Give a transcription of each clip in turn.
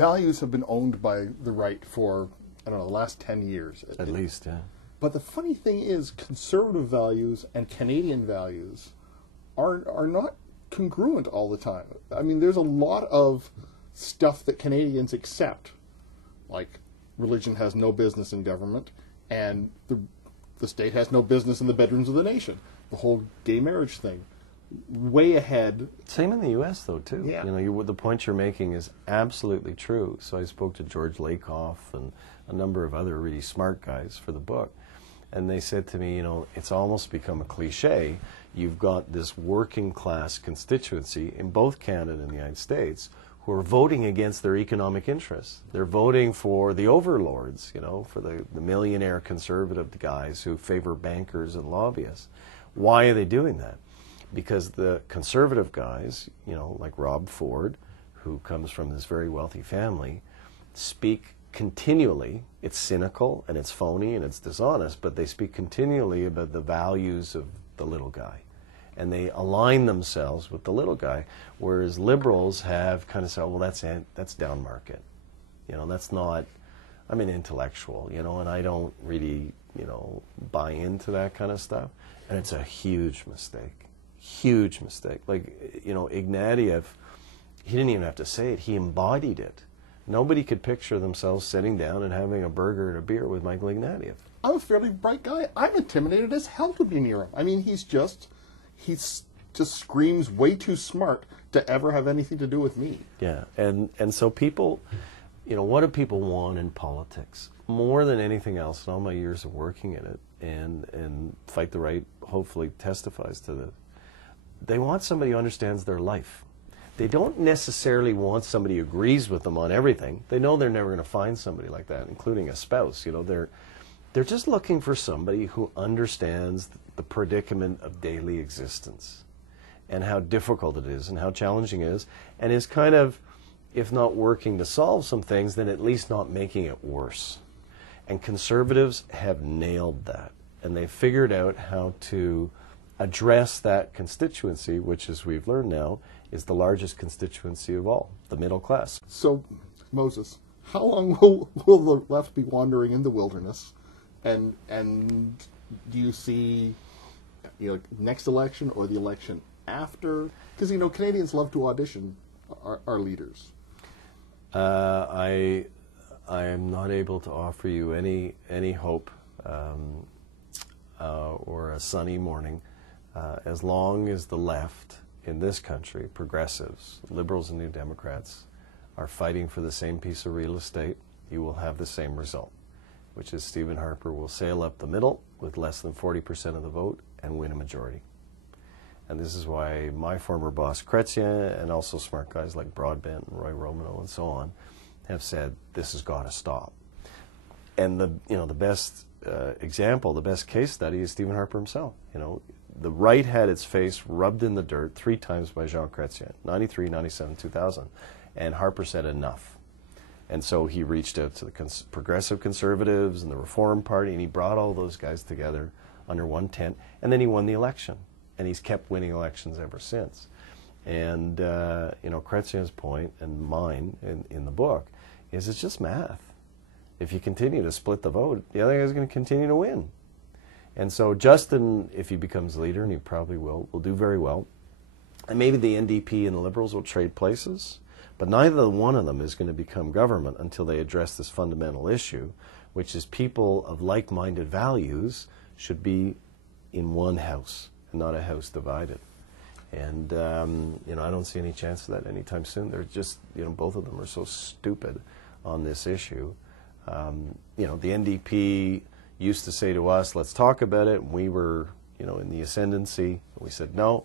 values have been owned by the right for, I don't know, the last 10 years. At least, yeah. But the funny thing is, conservative values and Canadian values are not congruent all the time. I mean, there's a lot of stuff that Canadians accept, like religion has no business in government, and the state has no business in the bedrooms of the nation. The whole gay marriage thing, way ahead. Same in the U.S. though too. Yeah. You know, the point you're making is absolutely true. So I spoke to George Lakoff and a number of other really smart guys for the book, and they said to me, you know, it's almost become a cliche. You've got this working class constituency in both Canada and the United States who are voting against their economic interests. They're voting for the overlords, you know, for the millionaire conservative guys who favor bankers and lobbyists. Why are they doing that? Because the conservative guys, you know, like Rob Ford, who comes from this very wealthy family, speak continually. It's cynical and it's phony and it's dishonest, but they speak continually about the values of the little guy. And they align themselves with the little guy, whereas liberals have kind of said, well, that's down market. You know, that's not, I'm an intellectual, you know, and I don't really, you know, buy into that kind of stuff. And it's a huge mistake. Huge mistake. Like, you know, Ignatieff, he didn't even have to say it. He embodied it. Nobody could picture themselves sitting down and having a burger and a beer with Michael Ignatieff. I'm a fairly bright guy. I'm intimidated as hell to be near him. I mean, he just screams way too smart to ever have anything to do with me. Yeah, and so people, you know, what do people want in politics? More than anything else, in all my years of working in it, and Fight the Right hopefully testifies to this, they want somebody who understands their life. They don't necessarily want somebody who agrees with them on everything. They know they're never going to find somebody like that, including a spouse. You know, they're just looking for somebody who understands the predicament of daily existence and how difficult it is and how challenging it is, and is kind of, if not working to solve some things, then at least not making it worse. And conservatives have nailed that, and they've figured out how to address that constituency, which, as we've learned now, is the largest constituency of all, the middle class. So, Moses, how long will the left be wandering in the wilderness? And do you see, you know, next election or the election after? Because, you know, Canadians love to audition our leaders. I am not able to offer you any hope or a sunny morning. As long as the left in this country, progressives, liberals and New Democrats, are fighting for the same piece of real estate, you will have the same result, which is Stephen Harper will sail up the middle with less than 40% of the vote and win a majority. And this is why my former boss, Chretien, and also smart guys like Broadbent and Roy Romano and so on, have said this has got to stop. And the best example, the best case study is Stephen Harper himself. You know, the right had its face rubbed in the dirt 3 times by Jean Chretien, 93, 97, 2000. And Harper said enough. And so he reached out to the progressive conservatives and the Reform Party, and he brought all those guys together under one tent. And then he won the election. And he's kept winning elections ever since. And, you know, Chretien's point, and mine in the book, is it's just math. If you continue to split the vote, the other guy's going to continue to win. And so Justin, if he becomes leader, and he probably will do very well. And maybe the NDP and the Liberals will trade places, but neither one of them is going to become government until they address this fundamental issue, which is people of like-minded values should be in one house and not a house divided. And, you know, I don't see any chance of that anytime soon. They're just, you know, both of them are so stupid on this issue. You know, the NDP used to say to us, let's talk about it. And we were, you know, in the ascendancy. We said no.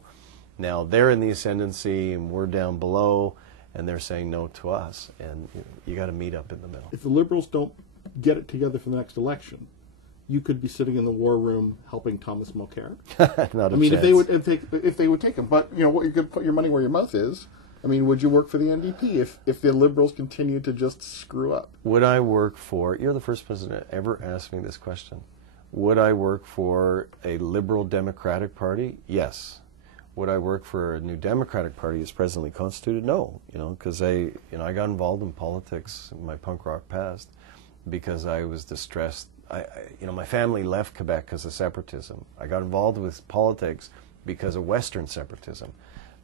Now they're in the ascendancy and we're down below, and they're saying no to us. And you got to meet up in the middle. If the Liberals don't get it together for the next election, you could be sitting in the war room helping Thomas Mulcair. Not a I mean, chance. if they would take him, but you know what, you could put your money where your mouth is. I mean, would you work for the NDP if the Liberals continue to just screw up? Would I work for, you're the first person to ever ask me this question, would I work for a Liberal Democratic Party? Yes. Would I work for a new Democratic Party as presently constituted? No, because I got involved in politics in my punk rock past because I was distressed. My family left Quebec because of separatism. I got involved with politics because of Western separatism.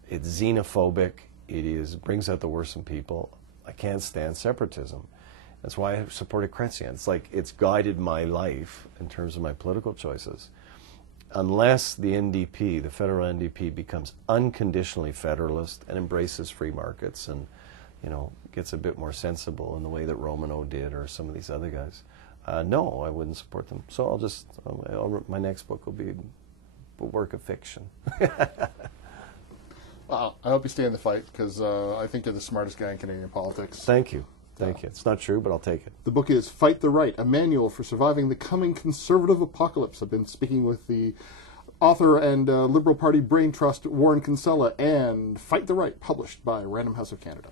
It's xenophobic. It brings out the worst in people. I can't stand separatism. That's why I supported Chretien. It's guided my life in terms of my political choices. Unless the NDP, the federal NDP, becomes unconditionally federalist and embraces free markets and, gets a bit more sensible in the way that Romano did or some of these other guys, no, I wouldn't support them. So my next book will be a work of fiction. Well, I hope you stay in the fight, because I think you're the smartest guy in Canadian politics. Thank you. Thank you. It's not true, but I'll take it. The book is Fight the Right, a manual for surviving the coming conservative apocalypse. I've been speaking with the author and Liberal Party brain trust, Warren Kinsella, and Fight the Right, published by Random House of Canada.